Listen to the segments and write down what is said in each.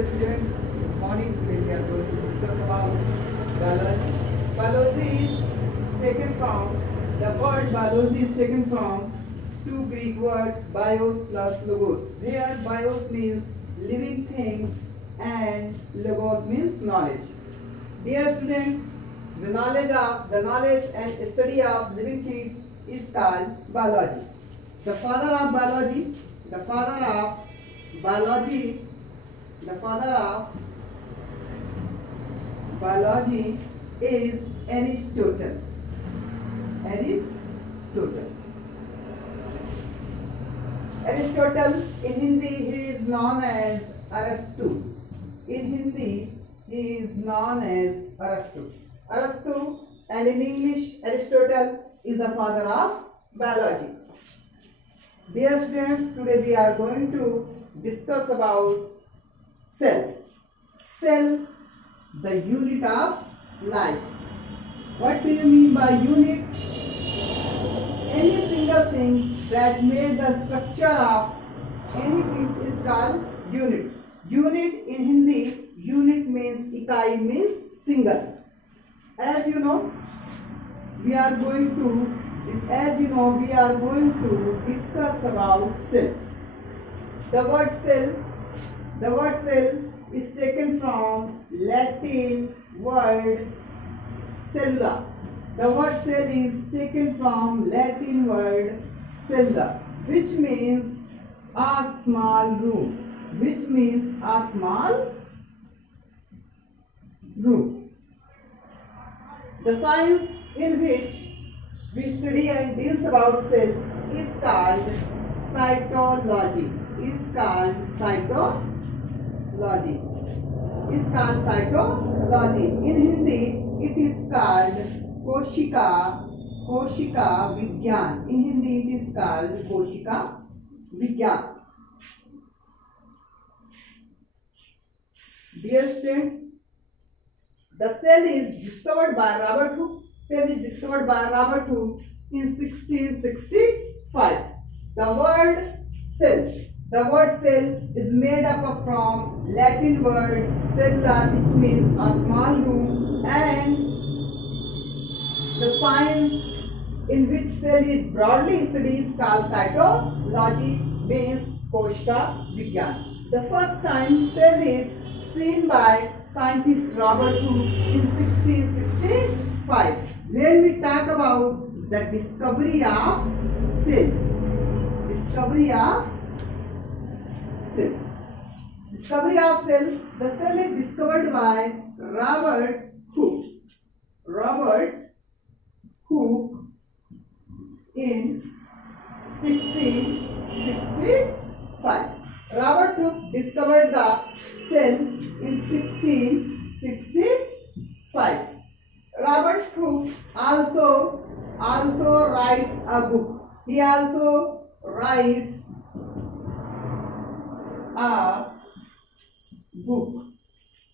Dear students, good morning. Today we are going to discuss about biology. Biology is taken from the word biology is taken from two Greek words bios plus logos. Here bios means living things and logos means knowledge. Dear students, the knowledge and study of living things is called biology. The father of biology, the father of biology, the father of biology is Aristotle. Aristotle. Aristotle, in Hindi he is known as Arastu. In Hindi he is known as Arastu. Arastu, and in English Aristotle is the father of biology. Dear students, today we are going to discuss about cell. Cell, the unit of life. What do you mean by unit? Any single thing that made the structure of anything is called unit. Unit in Hindi, unit means ikai means single. As you know, we are going to discuss about cell. The word cell is taken from Latin word cellula. The word cell is taken from Latin word cellula, which means a small room. Which means a small room. The science in which we study and deals about cell is called cytology. In Hindi it is called koshika vigyan. In Hindi it is called koshika vigyan. Dear students, the cell is discovered by Robert Hooke. In 1665. The word cell is made up from Latin word cellula, which means a small room, and the science in which cell is broadly studied is called cytology, means koshika vigyan. The first time cell is seen by scientist Robert Hooke in 1665. When we talk about the discovery of cell. The cell is discovered by Robert Hooke. In 1665. Robert Hooke discovered the cell in 1665. Robert Hooke also writes a book. He also writes a book,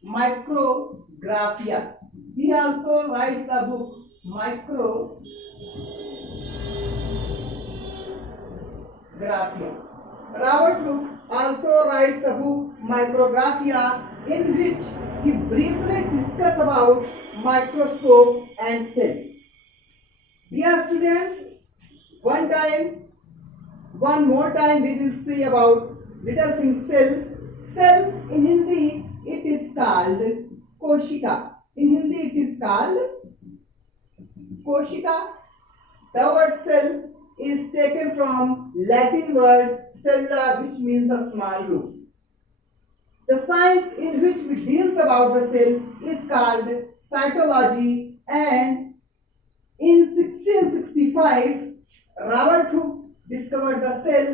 Micrographia. He also writes a book, Micrographia. Robert Hooke also writes a book, Micrographia, in which he briefly discusses about microscope and cell. Dear students, one more time we will see about little thing cell. Cell in Hindi it is called koshika. The word cell is taken from Latin word cellula, which means a small room. The science in which we deals about the cell is called cytology, and in 1665 Robert Hooke discovered the cell,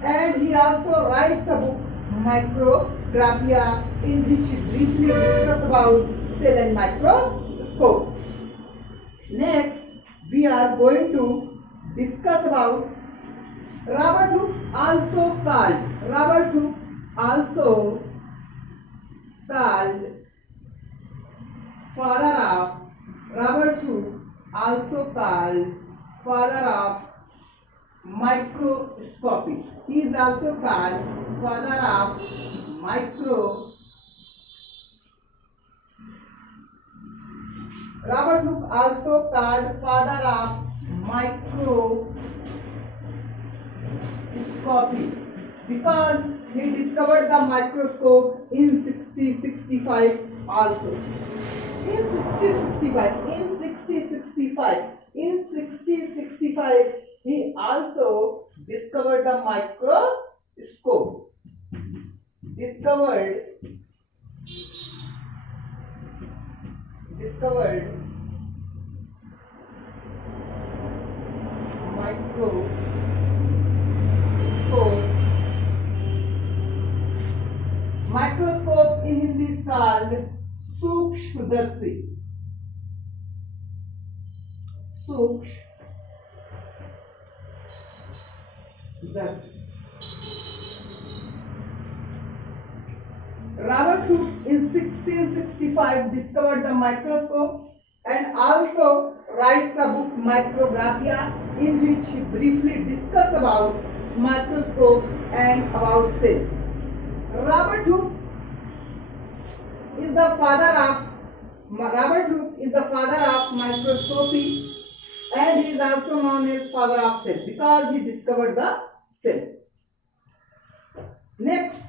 and he also writes a book, Micrographia, in which he briefly discusses about cell and microscope. Next, we are going to discuss about Robert Hooke also called father of microscopy. He is also called father of Robert Hooke also called father of microscopy because he discovered the microscope in 6065 also. In 6065 he also discovered the microscope. Discovered microscope. Microscope in Hindi is called सूक्ष्मदर्शी. Robert Hooke in 1665 discovered the microscope and also writes a book Micrographia, in which he briefly discusses about microscope and about cell. Robert Hooke is the father of microscopy, and he is also known as father of cell because he discovered the cell. Next,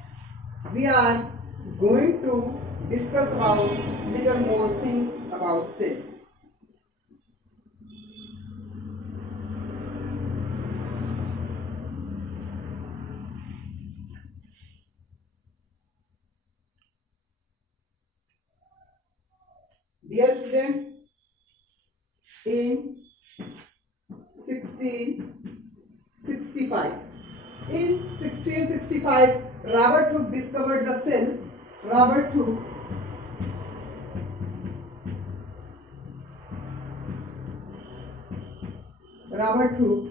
we are going to discuss about little more things about cell. Dear students, in 1665, Robert Hooke discovered the cell. Robert Hooke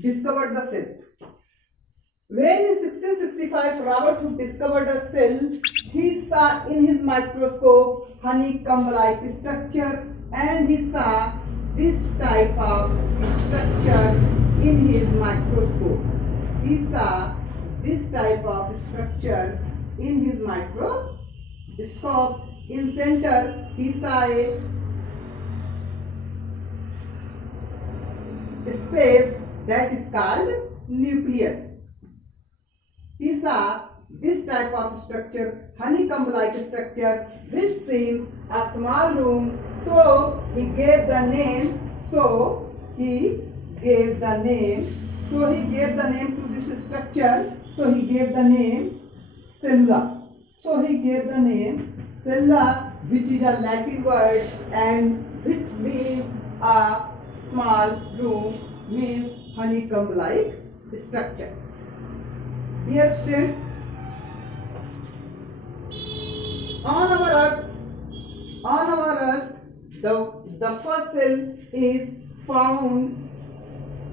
discovered the cell. When in 1665 Robert Hooke discovered a cell, he saw in his microscope honeycomb-like structure, and he saw this type of structure in his microscope. In center, he saw a space that is called nucleus. He saw this type of structure, honeycomb-like structure, which seems a small room. So he gave the name to this structure. So he gave the name cella, which is a Latin word and which means a small room, means honeycomb-like structure. Dear students, on our earth, the first cell is found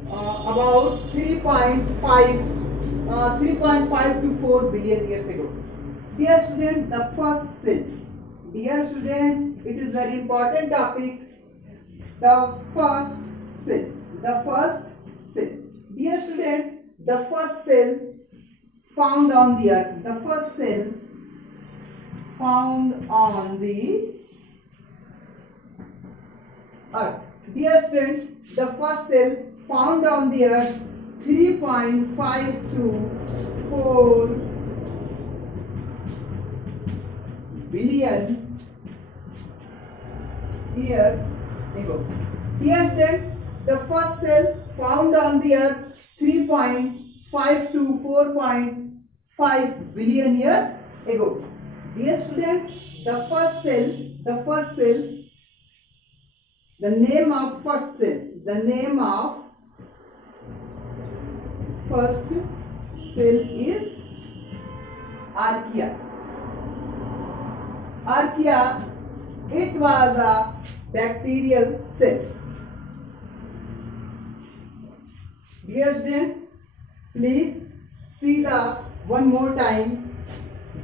about 3.5 to 4 billion years ago. Dear students, the first cell. Dear students, it is very important topic. The first cell. Dear students, the first cell found on the earth. Dear students, the first cell found on the earth 3.5 to 4 billion years ago. Dear students, the first cell found on the earth 3.5 to 4.5 billion years ago. Dear students, the first cell, the name of first cell is Archaea. It was a bacterial cell. Dear students, please see one more time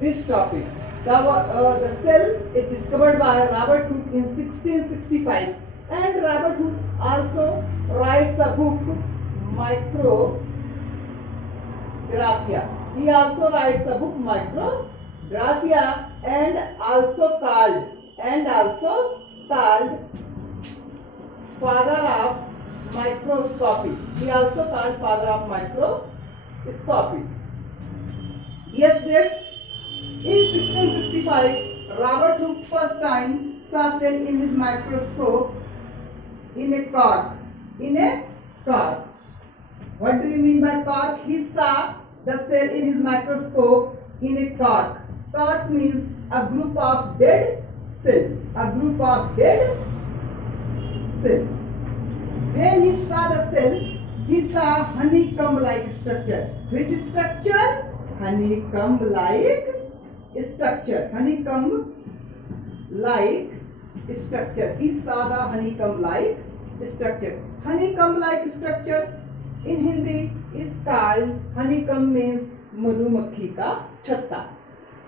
this topic. The cell is discovered by Robert Hooke in 1665, and Robert Hooke also writes a book Micrographia. He also writes a book Micrographia and also called father of microscopy. He also called father of microscopy. Yes, students. In 1665, Robert Hooke first time saw cell in his microscope in a cork. In a cork. What do you mean by cork? He saw the cell in his microscope in a cork. Cork means a group of dead cells. A group of dead cells. When he saw the cells, he saw honeycomb-like structure. Which structure? Honeycomb-like structure. Honeycomb-like structure. He saw the honeycomb-like structure. Honeycomb-like structure in Hindi is called, honeycomb means मधुमक्खी का छत्ता.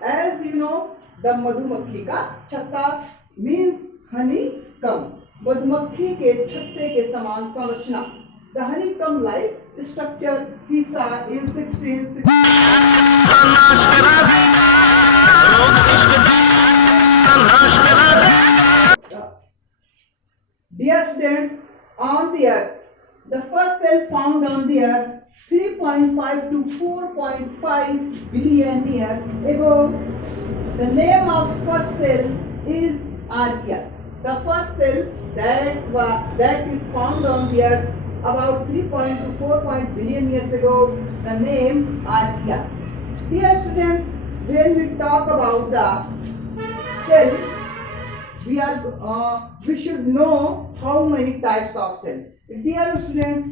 As you know, the मधुमक्खी का छत्ता means honeycomb. मधुमक्खी के छत्ते के समान संरचना. The honeycomb-like structure he saw in 1660. Dear students, on the earth, the first cell found on the earth 3.5 to 4.5 billion years ago. The name of first cell is Archaea. The first cell that is found on the earth about 3 to 4 billion years ago, the name Archaea. Dear students, when we talk about the cell, we should know how many types of cells. Dear students,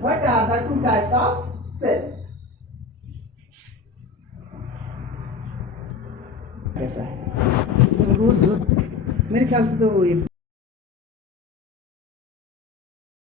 what are the two types of cells? कैसा है? मेरे ख्याल से तो ये